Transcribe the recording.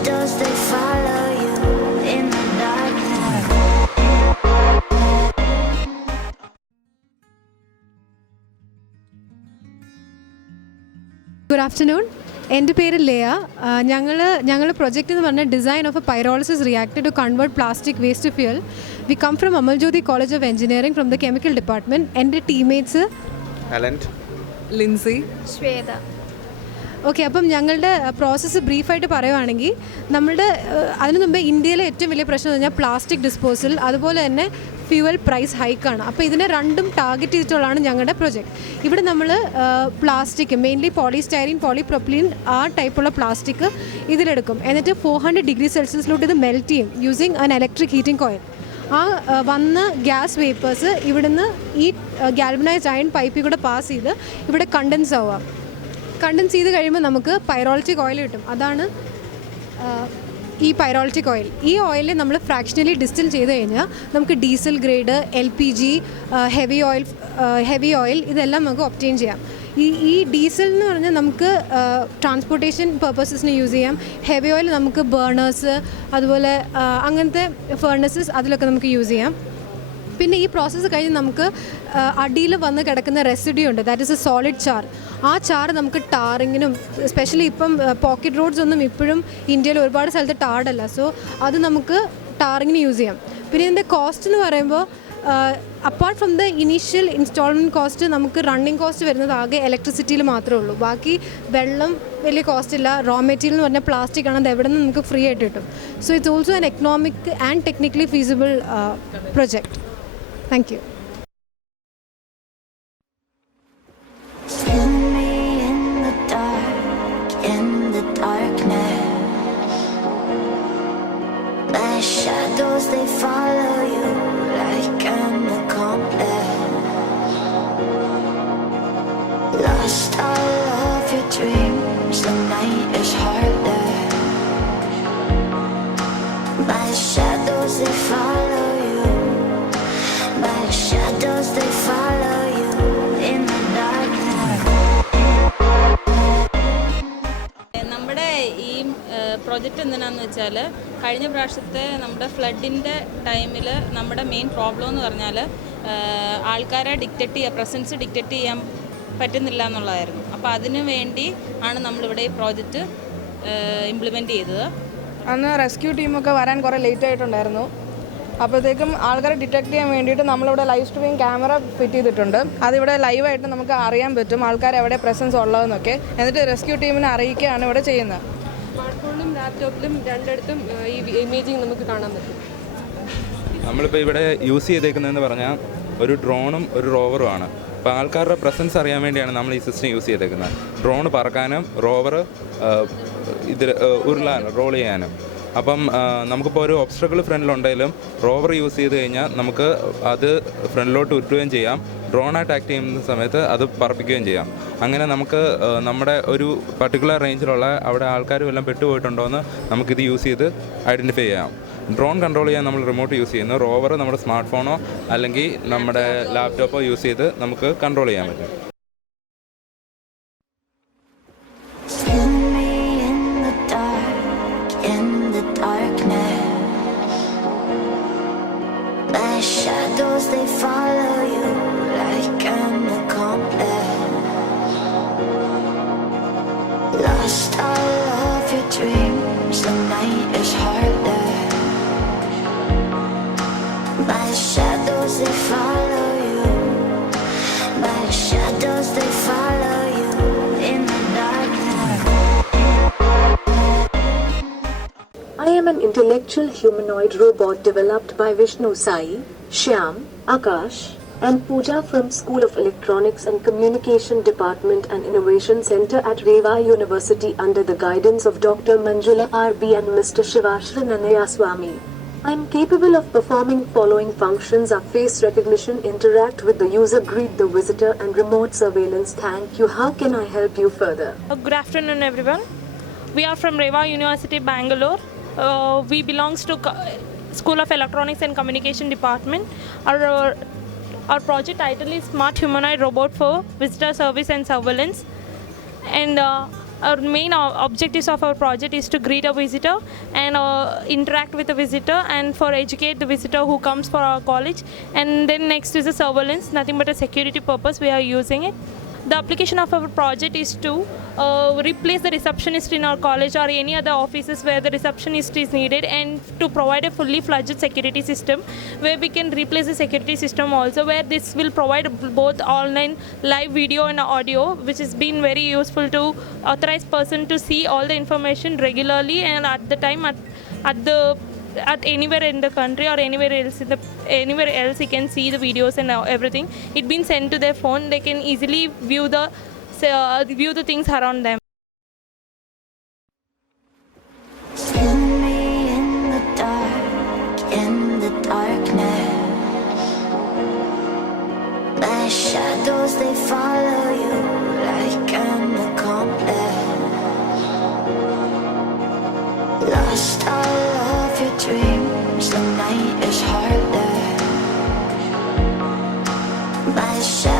shadows they follow you in the darkness. Good afternoon. എൻ്റെ പേര് ലെയ. ഞങ്ങൾ പ്രൊജക്റ്റ് എന്ന് പറഞ്ഞാൽ design of a pyrolysis reactor to convert plastic waste to fuel. We come from Amaljyothi College of Engineering from the chemical department. എൻ്റെ teammates Lincy, Shweta. Okay, അപ്പം ഞങ്ങളുടെ പ്രോസസ്സ് ബ്രീഫായിട്ട് പറയുവാണെങ്കിൽ അതിനു മുമ്പേ ഇന്ത്യയിലെ ഏറ്റവും വലിയ പ്രശ്നം എന്ന് പറഞ്ഞാൽ പ്ലാസ്റ്റിക് ഡിസ്പോസൽ, അതുപോലെ തന്നെ ഫ്യൂവൽ പ്രൈസ് ഹൈക്കാണ്. അപ്പോൾ ഇതിനെ രണ്ടും ടാർഗറ്റ് ചെയ്തിട്ടുള്ളതാണ് ഞങ്ങളുടെ പ്രൊജക്റ്റ്. ഇവിടെ നമ്മൾ പ്ലാസ്റ്റിക് മെയിൻലി പോളിസ്റ്റൈറീൻ, പോളിപ്രൊപ്പിലിൻ ആ ടൈപ്പുള്ള പ്ലാസ്റ്റിക് ഇതിലെടുക്കും. എന്നിട്ട് 400 ഡിഗ്രി സെൽഷ്യസിലോട്ട് ഇത് മെൽറ്റ് ചെയ്യും using an electric heating coil. ആ വന്ന ഗ്യാസ് വേപ്പേഴ്സ് ഇവിടുന്ന് ഈ ഗാൽവനൈസ്ഡ് അയൺ പൈപ്പിൽ കൂടെ പാസ് ചെയ്ത് ഇവിടെ കണ്ടൻസ് ആവുക. കണ്ടൻസ് ചെയ്ത് കഴിയുമ്പോൾ നമുക്ക് പൈറോളിറ്റിക് ഓയിൽ കിട്ടും. അതാണ് ഈ പൈറോളിറ്റിക് ഓയിൽ. ഈ ഓയിലിൽ നമ്മൾ ഫ്രാക്ഷനലി ഡിസ്റ്റിൽ ചെയ്ത് കഴിഞ്ഞാൽ നമുക്ക് diesel grade, LPG, heavy oil ഇതെല്ലാം നമുക്ക് ഒബ്റ്റെയിൻ ചെയ്യാം. ഈ ഡീസൽ എന്ന് പറഞ്ഞാൽ നമുക്ക് ട്രാൻസ്പോർട്ടേഷൻ പർപ്പസസിന് യൂസ് ചെയ്യാം. ഹെവി ഓയിൽ നമുക്ക് ബേണേഴ്സ്, അതുപോലെ അങ്ങനത്തെ ഫേർണസസ് അതിലൊക്കെ നമുക്ക് യൂസ് ചെയ്യാം. പിന്നെ ഈ പ്രോസസ്സ് കഴിഞ്ഞ് നമുക്ക് അടിയിൽ വന്ന് കിടക്കുന്ന റെസിഡ്യൂ ഉണ്ട്, ദാറ്റ് ഈസ് എ സോളിഡ് ചാർ. ആ ചാർ നമുക്ക് ടാറിങ്ങിനും, എസ്പെഷ്യലി ഇപ്പം പോക്കറ്റ് റോഡ്സ് ഒന്നും ഇപ്പോഴും ഇന്ത്യയിൽ ഒരുപാട് സ്ഥലത്ത് ടാർഡല്ല, സോ അത് നമുക്ക് ടാറിങ്ങിന് യൂസ് ചെയ്യാം. പിന്നെ ഇതിൻ്റെ കോസ്റ്റ് എന്ന് പറയുമ്പോൾ apart from the initial instalment cost നമുക്ക് റണ്ണിങ് കോസ്റ്റ് വരുന്നത് ആകെ ഇലക്ട്രിസിറ്റിയിൽ മാത്രമേ ഉള്ളൂ. ബാക്കി വെള്ളം വലിയ കോസ്റ്റ് ഇല്ല. റോ മെറ്റീരിയൽ എന്ന് പറഞ്ഞാൽ പ്ലാസ്റ്റിക് ആണ്, അത് എവിടെ നിന്ന് നമുക്ക് ഫ്രീ ആയിട്ട് കിട്ടും. So it's also an economic and technically feasible project. Thank you. Spin me in the darkness. My shadows they follow you like an accomplice. Lost all of your dreams, the night is harder. My shadows they follow you. My shadows they follow you in the darkness. നമ്മുടെ ഈ പ്രോജക്റ്റ് എന്തിനാന്ന് വെച്ചാൽ കഴിഞ്ഞ പ്രാവശ്യത്തെ നമ്മുടെ ഫ്ലഡിൻ്റെ ടൈമിൽ നമ്മുടെ മെയിൻ പ്രോബ്ലം എന്ന് പറഞ്ഞാൽ ആൾക്കാരെ പ്രസൻസ് ഡിക്റ്റേറ്റ് ചെയ്യാൻ പറ്റുന്നില്ല എന്നുള്ളതായിരുന്നു. അപ്പോൾ അതിനു വേണ്ടി ആണ് നമ്മളിവിടെ ഈ പ്രോജക്റ്റ് ഇംപ്ലിമെൻറ്റ് ചെയ്തത്. അന്ന് റെസ്ക്യൂ ടീമൊക്കെ വരാൻ കുറേ ലേറ്റ് ആയിട്ടുണ്ടായിരുന്നു. അപ്പോഴത്തേക്കും ആൾക്കാരെ ഡിറ്റക്ട് ചെയ്യാൻ വേണ്ടിയിട്ട് നമ്മളിവിടെ ലൈവ് സ്ട്രീമിംഗ് ക്യാമറ ഫിറ്റ് ചെയ്തിട്ടുണ്ട്. അതിവിടെ ലൈവായിട്ട് നമുക്ക് അറിയാൻ പറ്റും ആൾക്കാർ എവിടെ പ്രസൻസ് ഉള്ളതെന്നൊക്കെ. എന്നിട്ട് റെസ്ക്യൂ ടീമിനെ അറിയിക്കുകയാണ് ഇവിടെ ചെയ്യുന്നത്. സ്മാർട്ട് ഫോണിലും ലാപ്ടോപ്പിലും രണ്ടിടത്തും ഈ ഇമേജിങ് നമുക്ക് കാണാൻ പറ്റും. നമ്മളിപ്പോൾ ഇവിടെ യൂസ് ചെയ്തേക്കുന്നതെന്ന് പറഞ്ഞാൽ ഒരു ഡ്രോണും ഒരു റോവറുമാണ്. അപ്പോൾ ആൾക്കാരുടെ പ്രസൻസ് അറിയാൻ വേണ്ടിയാണ് നമ്മൾ ഈ സിസ്റ്റം യൂസ് ചെയ്തേക്കുന്നത്. ഡ്രോൺ പറക്കാനും റോവർ ഇതിൽ റോൾ ചെയ്യാനും. അപ്പം നമുക്കിപ്പോൾ ഒരു ഒബ്സ്റ്റക്കിൾ ഫ്രണ്ടിലുണ്ടെങ്കിലും റോവർ യൂസ് ചെയ്ത് കഴിഞ്ഞാൽ നമുക്ക് അത് ഫ്രണ്ടിലോട്ട് ഉരുട്ടുകയും ചെയ്യാം. ഡ്രോൺ അറ്റാക്ക് ചെയ്യുന്ന സമയത്ത് അത് പറപ്പിക്കുകയും ചെയ്യാം. അങ്ങനെ നമുക്ക് നമ്മുടെ ഒരു പർട്ടിക്കുലർ റേഞ്ചിലുള്ള അവിടെ ആൾക്കാരും എല്ലാം പെട്ടുപോയിട്ടുണ്ടോ എന്ന് നമുക്കിത് യൂസ് ചെയ്ത് ഐഡൻറ്റിഫൈ ചെയ്യാം. ഡ്രോൺ കൺട്രോൾ ചെയ്യാൻ നമ്മൾ റിമോട്ട് യൂസ് ചെയ്യുന്നു. റോവർ നമ്മുടെ സ്മാർട്ട് ഫോണോ അല്ലെങ്കിൽ നമ്മുടെ ലാപ്ടോപ്പോ യൂസ് ചെയ്ത് നമുക്ക് കൺട്രോൾ ചെയ്യാൻ പറ്റും. Shadows they follow you like an accomplice. Lost all of your dreams, the night is harder. My shadows they follow you. My shadows they follow you in the darkness. I am an intellectual humanoid robot developed by Vishnu Sai, Shyam, Akash, and Pooja from School of Electronics and Communication Department and Innovation Center at Reva University under the guidance of Dr. Manjula R.B. and Mr. Shivashri Nanayaswamy. I am capable of performing following functions of face recognition, interact with the user, greet the visitor, and remote surveillance. Thank you. How can I help you further? Good afternoon, everyone. We are from Reva University, Bangalore. We belongs to School of Electronics and Communication Department. Our project title is Smart Humanoid Robot for Visitor Service and Surveillance. And our main objectives of our project is to greet a visitor and interact with the visitor and for educate the visitor who comes for our college. And then next is the surveillance, nothing but a security purpose we are using it. The application of our project is to replace the receptionist in our college or any other offices where the receptionist is needed, and to provide a fully fledged security system where we can replace the security system also, where this will provide both online live video and audio, which has been very useful to authorized person to see all the information regularly and at the time at anywhere in the country or anywhere else he can see the videos and everything. It been sent to their phone. They can easily view the things around them. Feel me in the darkness. My shadows, they follow you like an accomplice. Lost all of your dreams, the night is harder. My shadows